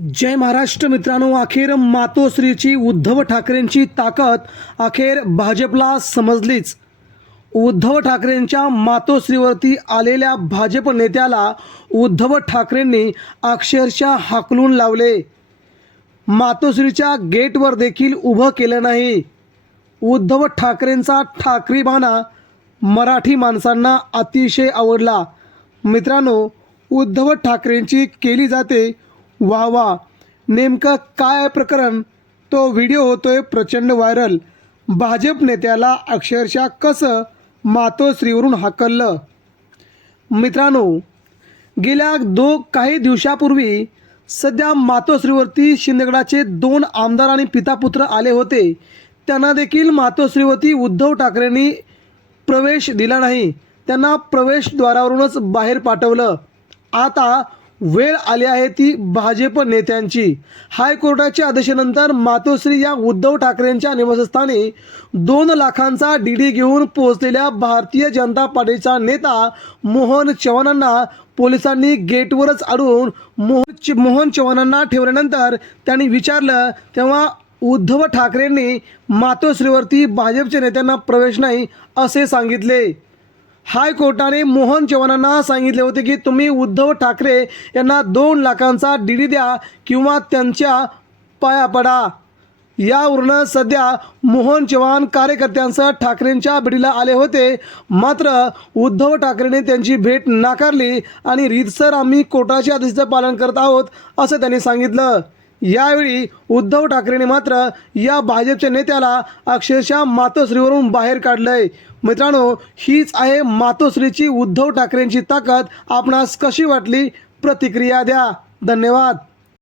जय महाराष्ट्र मित्रांनो अखेर मातोश्रीची उद्धव ठाकरेंची ताकद अखेर भाजपला समजलीच. उद्धव ठाकरेंच्या मातोश्रीवरती आलेल्या भाजप नेत्याला उद्धव ठाकरेंनी अक्षरशः हाकलून लावले. मातोश्रीच्या गेटवर देखील उभं केलं नाही. उद्धव ठाकरेंचा ठाकरी बाणा मराठी माणसांना अतिशय आवडला. मित्रांनो उद्धव ठाकरेंची केली जाते वा वा. नेमकं काय प्रकरण? तो व्हिडिओ होतोय प्रचंड व्हायरल. भाजप नेत्याला अक्षरशः कसं मातोश्रीवरून हाकललं? मित्रांनो गेल्या दो काही दिवसापूर्वी सध्या मातोश्रीवरती शिंदगडाचे दोन आमदार आणि पितापुत्र आले होते. त्यांना देखील मातोश्रीवरती उद्धव ठाकरेंनी प्रवेश दिला नाही. त्यांना प्रवेशद्वारावरूनच बाहेर पाठवलं. आता वेळ आली आहे ती भाजप नेत्यांची. हायकोर्टाच्या आदेशानंतर मातोश्री या उद्धव ठाकरेंच्या निवासस्थानी दोन लाखांचा डीडी घेऊन पोहोचलेल्या भारतीय जनता पार्टीचा नेता मोहन चव्हाणांना पोलिसांनी गेटवरच अडून मोहन मोहन चव्हाणांना ठेवल्यानंतर त्यांनी विचारलं तेव्हा उद्धव ठाकरेंनी मातोश्रीवरती भाजपच्या नेत्यांना प्रवेश नाही असे सांगितले. हायकोर्टाने मोहन चव्हाणांना सांगितले होते की तुम्ही उद्धव ठाकरे यांना दोन लाखांचा डीडी द्या किंवा त्यांच्या पाया पडा. यावरून सध्या मोहन चव्हाण कार्यकर्त्यांसह ठाकरेंच्या भेटीला आले होते. मात्र उद्धव ठाकरेने त्यांची भेट नाकारली आणि रीतसर आम्ही कोर्टाच्या आदेशाचं पालन करत आहोत असं त्यांनी सांगितलं. यावेळी उद्धव ठाकरेने मात्र या भाजपच्या नेत्याला अक्षरशः मातोश्रीवरून बाहेर काढलंय. मित्रांनो हीच आहे मातोश्रीची उद्धव ठाकरेंची ताकद. आपणास कशी वाटली? प्रतिक्रिया द्या. धन्यवाद.